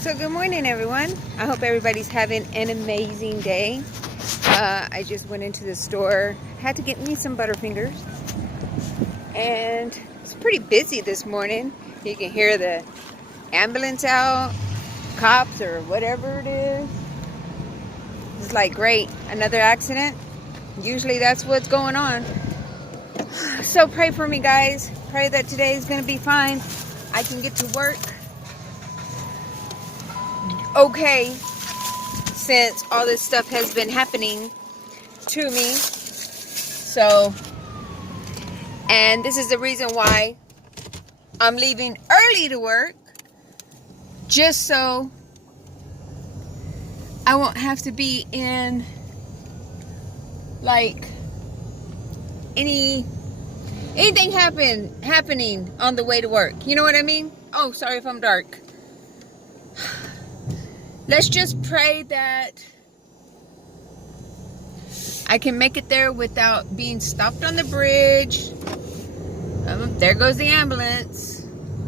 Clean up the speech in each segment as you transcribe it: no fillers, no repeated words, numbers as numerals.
So good morning, everyone. I hope everybody's having an amazing day. I just went into the store, had to get me some Butterfingers, and it's pretty busy this morning. You can hear the ambulance out, cops or whatever it is. It's like, great, another accident. Usually that's what's going on. So pray for me, guys. Pray that today is going to be fine. I can get to work okay, since all this stuff has been happening to me. So, and this is the reason why I'm leaving early to work, just so I won't have to be in like anything happening on the way to work. You know what I mean? Oh, sorry if I'm dark. Let's just pray that I can make it there without being stopped on the bridge. There goes the ambulance.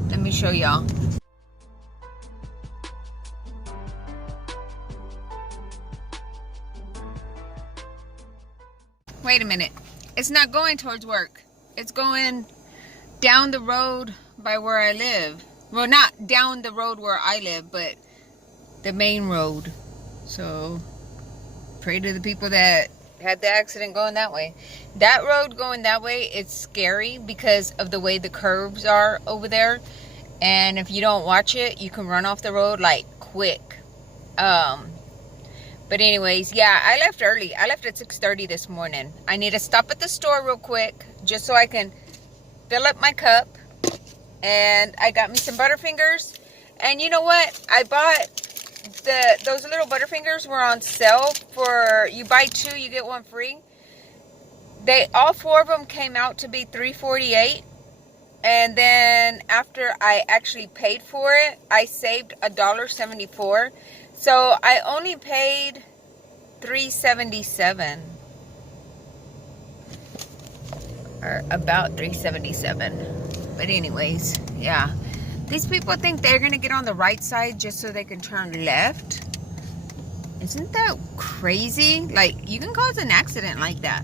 Let me show y'all. Wait a minute. It's not going towards work. It's going down the road by where I live. Well, not down the road where I live, but the main road. So pray to the people that had the accident going that way. That road going that way, it's scary because of the way the curves are over there, and if you don't watch it, you can run off the road like quick. But anyways, yeah, I left early. I left at 6:30 this morning. I need to stop at the store real quick just so I can fill up my cup, and I got me some Butterfingers. And you know what, I bought those little Butterfingers were on sale for, you buy two you get one free. All four of them came out to be $3.48, and then after I actually paid for it, I saved $1.74. So I only paid $3.77, or about $3.77. But anyways, yeah. These people think they're going to get on the right side just so they can turn left. Isn't that crazy? Like, you can cause an accident like that.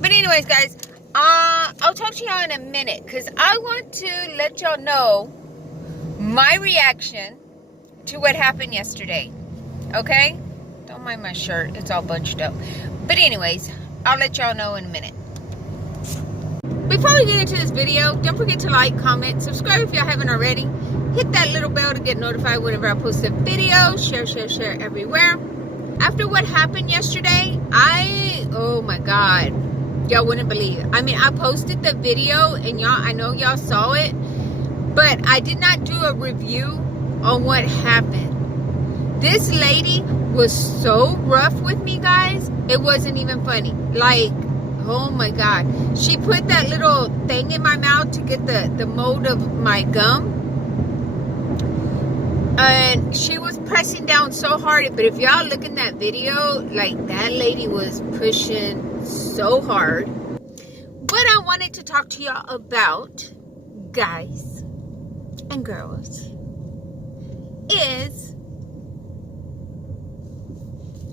But anyways, guys, I'll talk to y'all in a minute, because I want to let y'all know my reaction to what happened yesterday. Okay? Don't mind my shirt. It's all bunched up. But anyways, I'll let y'all know in a minute. Before we get into this video, don't forget to like, comment, subscribe if y'all haven't already. Hit that little bell to get notified whenever I post a video. Share everywhere. After what happened yesterday, oh my God, y'all wouldn't believe it. I mean, I posted the video and y'all, I know y'all saw it, but I did not do a review on what happened. This lady was so rough with me, guys. It wasn't even funny. Like, oh my God. She put that little thing in my mouth to get the mold of my gum. And she was pressing down so hard. But if y'all look in that video, like, that lady was pushing so hard. What I wanted to talk to y'all about, guys and girls, is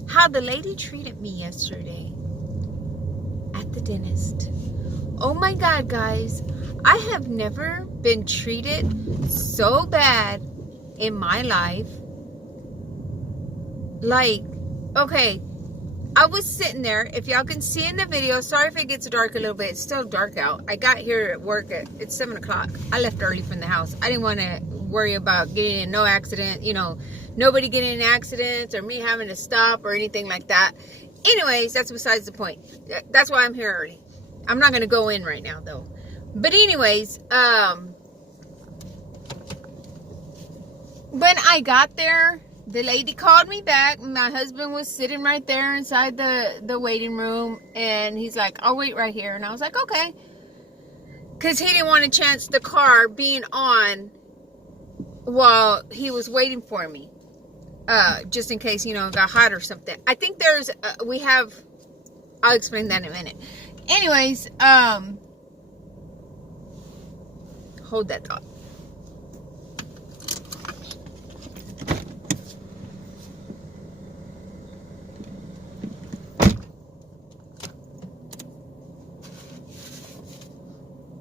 how the lady treated me yesterday at the dentist. Oh my God, guys, I have never been treated so bad in my life. Like, okay, I was sitting there, if y'all can see in the video, sorry if it gets dark a little bit, it's still dark out. I got here at work it's 7 o'clock. I left early from the house. I didn't want to worry about getting in no accident, you know, nobody getting in accidents or me having to stop or anything like that. Anyways, that's besides the point. That's why I'm here early. I'm not going to go in right now, though. But anyways, when I got there, the lady called me back. My husband was sitting right there inside the waiting room, and he's like, I'll wait right here. And I was like, okay. Because he didn't want to chance the car being on while he was waiting for me. Just in case, you know, it got hot or something. I think there's, I'll explain that in a minute. Anyways, hold that thought.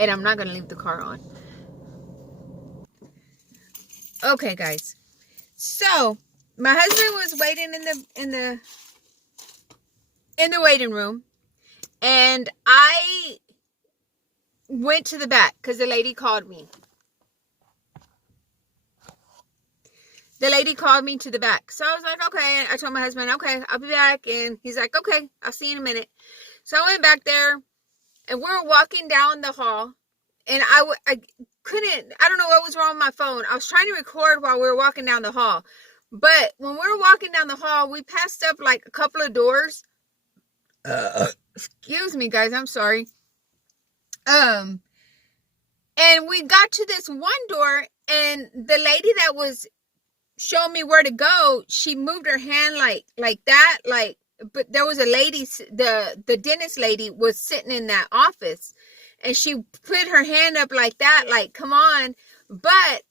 And I'm not going to leave the car on. Okay, guys. So, my husband was waiting in the waiting room. And I went to the back because the lady called me. The lady called me to the back. So I was like, okay. I told my husband, okay, I'll be back. And he's like, okay, I'll see you in a minute. So I went back there and we're walking down the hall. And I couldn't, I don't know what was wrong with my phone. I was trying to record while we were walking down the hall. But when we were walking down the hall, we passed up like a couple of doors. Excuse me, guys. I'm sorry. And we got to this one door and the lady that was showing me where to go, she moved her hand like that, but there was a lady, the dentist lady was sitting in that office and she put her hand up like that, like, come on. But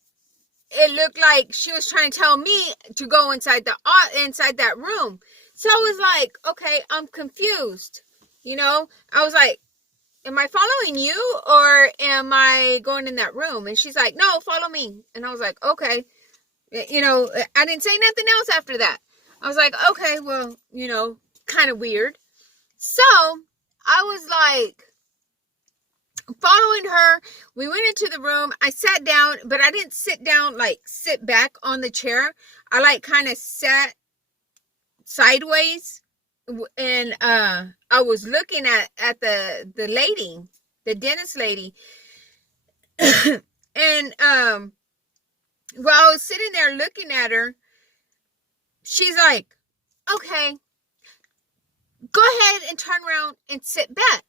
it looked like she was trying to tell me to go inside that room. So I was like, okay, I'm confused. You know, I was like, am I following you or am I going in that room? And she's like, no, follow me. And I was like, okay. You know, I didn't say nothing else after that. I was like, okay, well, you know, kind of weird. So I was like following her. We went into the room. I sat down, but I didn't sit down, like sit back on the chair. I like kind of sat sideways. And I was looking at the lady, the dentist lady. And while I was sitting there looking at her, she's like, okay, go ahead and turn around and sit back.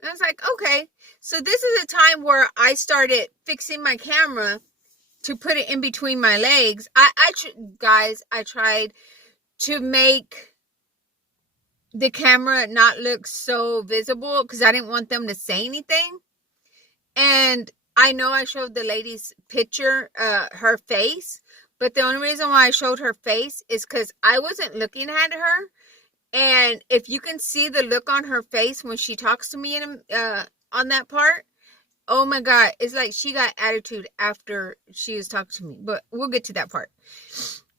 And I was like, okay. So this is a time where I started fixing my camera to put it in between my legs. Guys, I tried to make the camera not look so visible because I didn't want them to say anything. And I know I showed the lady's picture, her face, but the only reason why I showed her face is because I wasn't looking at her. And if you can see the look on her face when she talks to me on that part, oh my God, it's like she got attitude after she was talking to me. But we'll get to that part.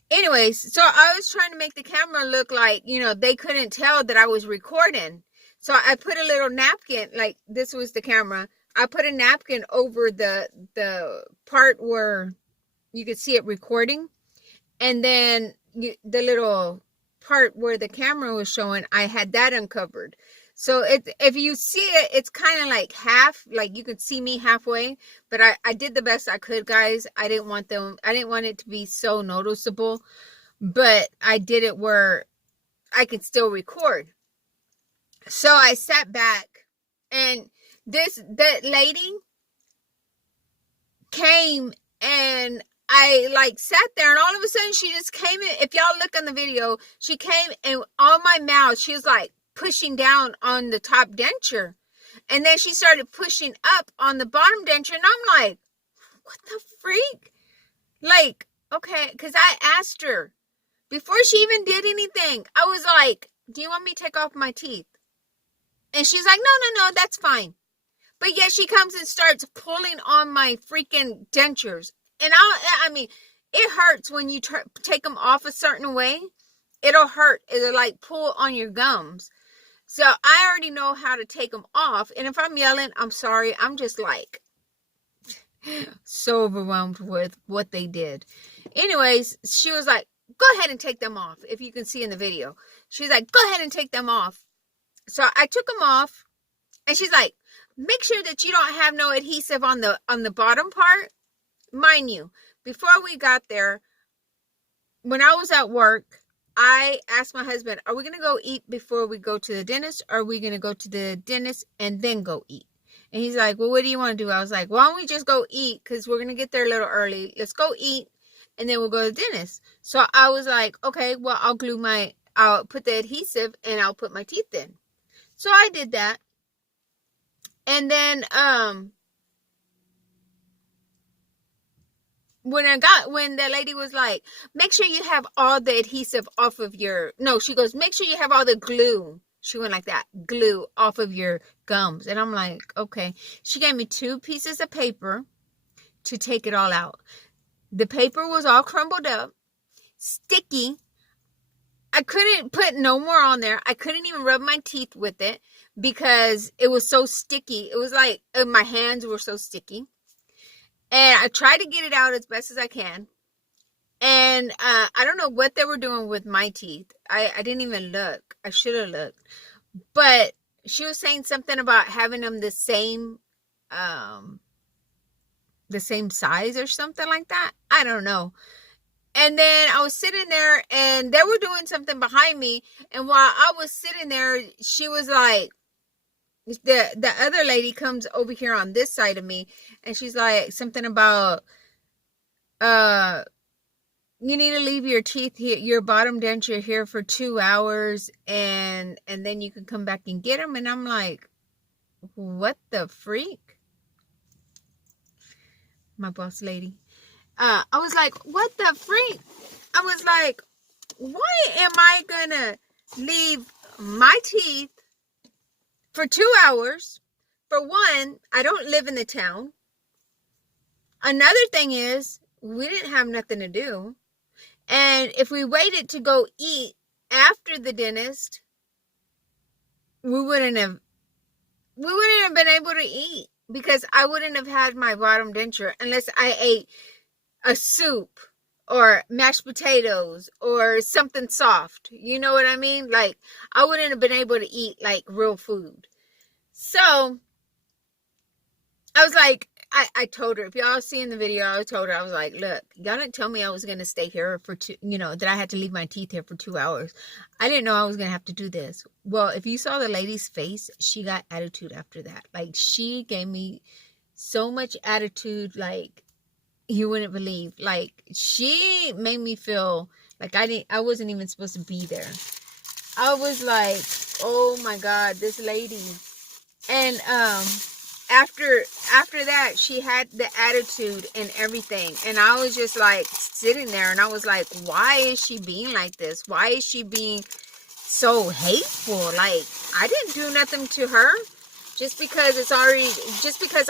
Anyways, so I was trying to make the camera look like, you know, they couldn't tell that I was recording. So I put a little napkin, like this was the camera. I put a napkin over the part where you could see it recording. And then the little part where the camera was showing, I had that uncovered. So if you see it, it's kind of like half, like you could see me halfway. But I did the best I could, guys. I didn't want it to be so noticeable. But I did it where I could still record. So I sat back and that lady came and I like sat there and all of a sudden she just came in. If y'all look on the video, she came and on my mouth, she was like pushing down on the top denture. And then she started pushing up on the bottom denture. And I'm like, what the freak? Like, okay, because I asked her before she even did anything. I was like, do you want me to take off my teeth? And she's like, no, that's fine. But yet she comes and starts pulling on my freaking dentures. And I mean, it hurts when you take them off a certain way. It'll hurt. It'll like pull on your gums. So I already know how to take them off. And if I'm yelling, I'm sorry. I'm just like so overwhelmed with what they did. Anyways, she was like, go ahead and take them off. If you can see in the video, she's like, go ahead and take them off. So I took them off and she's like, make sure that you don't have no adhesive on the bottom part. Mind you, before we got there, when I was at work, I asked my husband, are we going to go eat before we go to the dentist? Or are we going to go to the dentist and then go eat? And he's like, well, what do you want to do? I was like, why don't we just go eat? Because we're going to get there a little early. Let's go eat and then we'll go to the dentist. So I was like, okay, well, I'll put the adhesive and I'll put my teeth in. So I did that. And then, when the lady was like, make sure you have all the adhesive off of she goes, make sure you have all the glue. She went like that, glue off of your gums. And I'm like, okay. She gave me 2 pieces of paper to take it all out. The paper was all crumbled up, sticky. I couldn't put no more on there. I couldn't even rub my teeth with it because it was so sticky. It was like my hands were so sticky. And I tried to get it out as best as I can. And I don't know what they were doing with my teeth. I didn't even look. I should have looked. But she was saying something about having them the same size or something like that. I don't know. And then I was sitting there and they were doing something behind me. And while I was sitting there, she was like, the other lady comes over here on this side of me and she's like something about, you need to leave your teeth here, your bottom denture here for 2 hours and then you can come back and get them. And I'm like, what the freak? My boss lady. I was like, what the freak? I was like, why am I gonna leave my teeth for 2 hours? For one, I don't live in the town. Another thing is, we didn't have nothing to do. And if we waited to go eat after the dentist, we wouldn't have been able to eat because I wouldn't have had my bottom denture unless I ate a soup or mashed potatoes or something soft. You know what I mean? Like, I wouldn't have been able to eat like real food. So I was like, I told her, if y'all see in the video, I told her, I was like, look, y'all didn't tell me I was going to stay here for that I had to leave my teeth here for 2 hours. I didn't know I was going to have to do this. Well, if you saw the lady's face, she got attitude after that. Like, she gave me so much attitude, like, you wouldn't believe. Like, she made me feel like I wasn't even supposed to be there. I was like, oh my God, this lady. And, after that, she had the attitude and everything. And I was just like sitting there and I was like, why is she being like this? Why is she being so hateful? Like, I didn't do nothing to her. Just because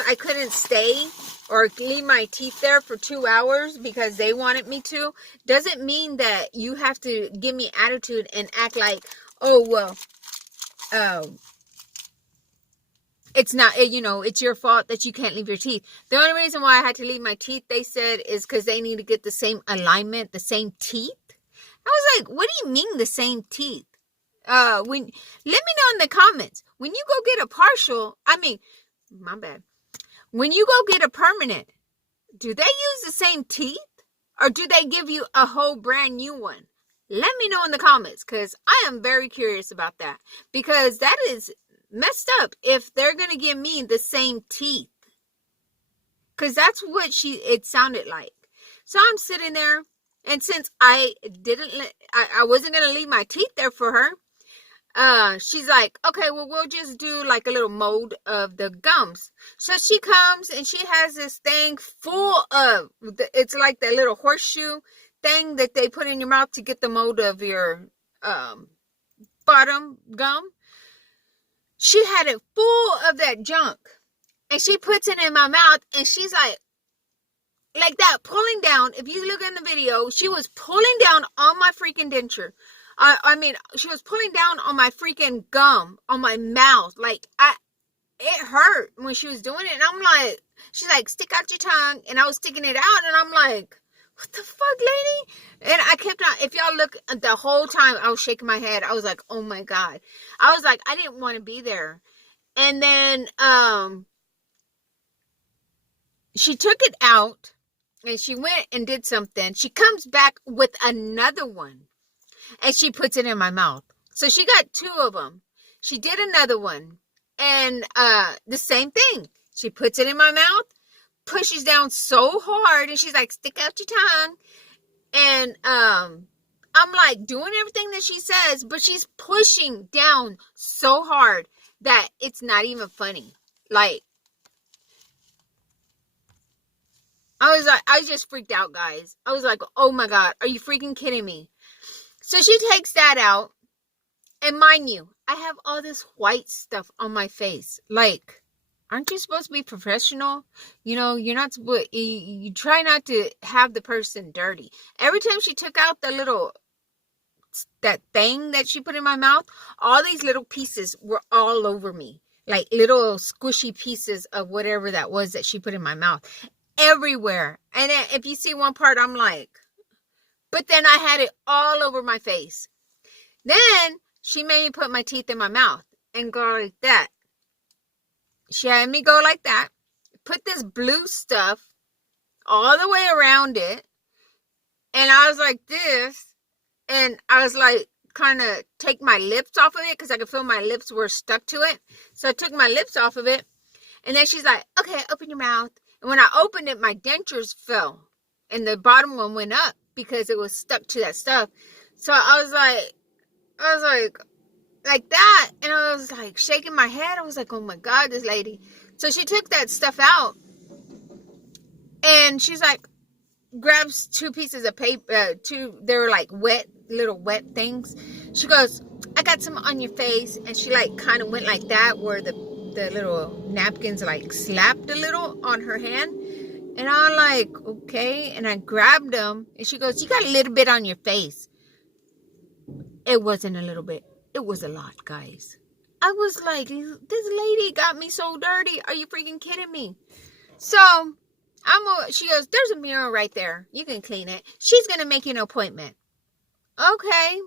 I couldn't stay or leave my teeth there for 2 hours because they wanted me to, doesn't mean that you have to give me attitude and act like, oh, well, it's not, it's your fault that you can't leave your teeth. The only reason why I had to leave my teeth, they said, is because they need to get the same alignment, the same teeth. I was like, what do you mean the same teeth? Let me know in the comments. When you go get a partial, my bad. When you go get a permanent, do they use the same teeth? Or do they give you a whole brand new one? Let me know in the comments, because I am very curious about that. Because that is messed up if they're going to give me the same teeth. Because that's what it sounded like. So I'm sitting there, and since I wasn't going to leave my teeth there for her, she's like, okay, well, we'll just do like a little mold of the gums. So she comes and she has this thing full of, it's like that little horseshoe thing that they put in your mouth to get the mold of your bottom gum. She had it full of that junk. And she puts it in my mouth and she's like that, pulling down. If you look in the video, she was pulling down on my freaking denture. She was pulling down on my freaking gum, on my mouth. Like, it hurt when she was doing it. And I'm like, she's like, stick out your tongue. And I was sticking it out. And I'm like, what the fuck, lady? And I kept on, if y'all look, the whole time I was shaking my head. I was like, oh my God. I was like, I didn't want to be there. And then, she took it out and she went and did something. She comes back with another one. And she puts it in my mouth. So she got 2 of them. She did another one. And the same thing. She puts it in my mouth, pushes down so hard, and she's like, stick out your tongue. And I'm like doing everything that she says, but she's pushing down so hard that it's not even funny. Like, I just freaked out, guys. I was like, oh my God, are you freaking kidding me? So she takes that out, and mind you, I have all this white stuff on my face. Like, aren't you supposed to be professional? You know, you're not supposed, you try not to have the person dirty. Every time she took out the little, that thing that she put in my mouth, all these little pieces were all over me. Like little squishy pieces of whatever that was that she put in my mouth. Everywhere. And if you see one part, I'm like, but then I had it all over my face. Then she made me put my teeth in my mouth and go like that. She had me go like that. Put this blue stuff all the way around it. And I was like this. And I was like, kind of take my lips off of it because I could feel my lips were stuck to it. So I took my lips off of it. And then she's like, okay, open your mouth. And when I opened it, my dentures fell. And the bottom one went up because it was stuck to that stuff. So I was like that. And I was like shaking my head. I was like, oh my God, this lady. So she took that stuff out. And she's like, grabs two pieces of paper, they were like little wet things. She goes, I got some on your face. And she like kind of went like that where the little napkins like slapped a little on her hand. And I'm like, okay. And I grabbed them. And she goes, you got a little bit on your face. It wasn't a little bit. It was a lot, guys. I was like, this lady got me so dirty. Are you freaking kidding me? So she goes, there's a mirror right there. You can clean it. She's going to make you an appointment. Okay.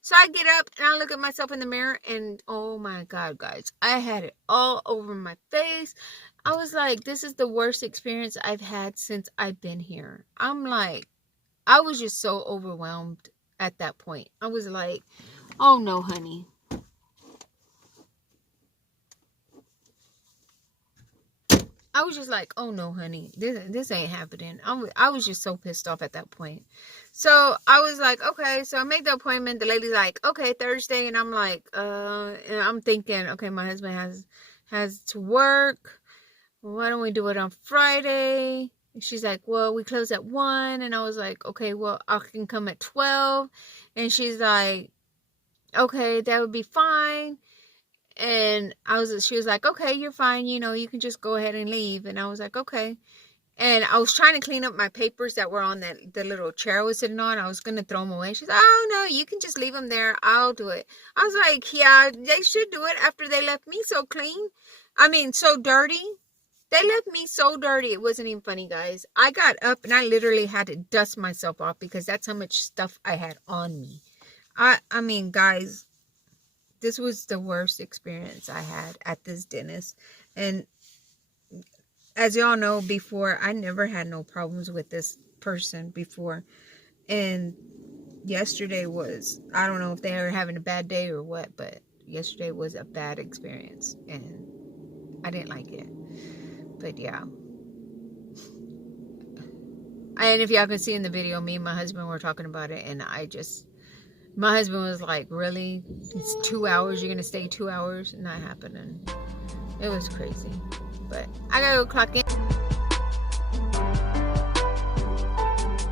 So I get up and I look at myself in the mirror and oh my God, guys, I had it all over my face. I was like, this is the worst experience I've had since I've been here. I'm like, I was just so overwhelmed at that point. I was like, oh no, honey. I was just like, oh no, honey, this ain't happening. I was just so pissed off at that point. So I was like, okay, so I made the appointment. The lady's like, okay, Thursday. And I'm like, and I'm thinking, okay, my husband has to work. Why don't we do it on Friday? And she's like, well, we close at 1. And I was like, okay, well, I can come at 12. And she's like, okay, that would be fine. And she was like, okay, you're fine. You know, you can just go ahead and leave. And I was like, okay. And I was trying to clean up my papers that were on the little chair I was sitting on. I was going to throw them away. She's like, oh, no, you can just leave them there. I'll do it. I was like, yeah, they should do it after they left me so clean. I mean, so dirty. They left me so dirty. It wasn't even funny, guys. I got up and I literally had to dust myself off because that's how much stuff I had on me. I mean, guys, this was the worst experience I had at this dentist. And as y'all know, before, I never had no problems with this person before. And yesterday was, I don't know if they were having a bad day or what, but yesterday was a bad experience. And I didn't like it. But yeah. And if y'all can see in the video, me and my husband were talking about it. And my husband was like, really? It's 2 hours? You're going to stay 2 hours? Not happening. It was crazy. But I got to go clock in.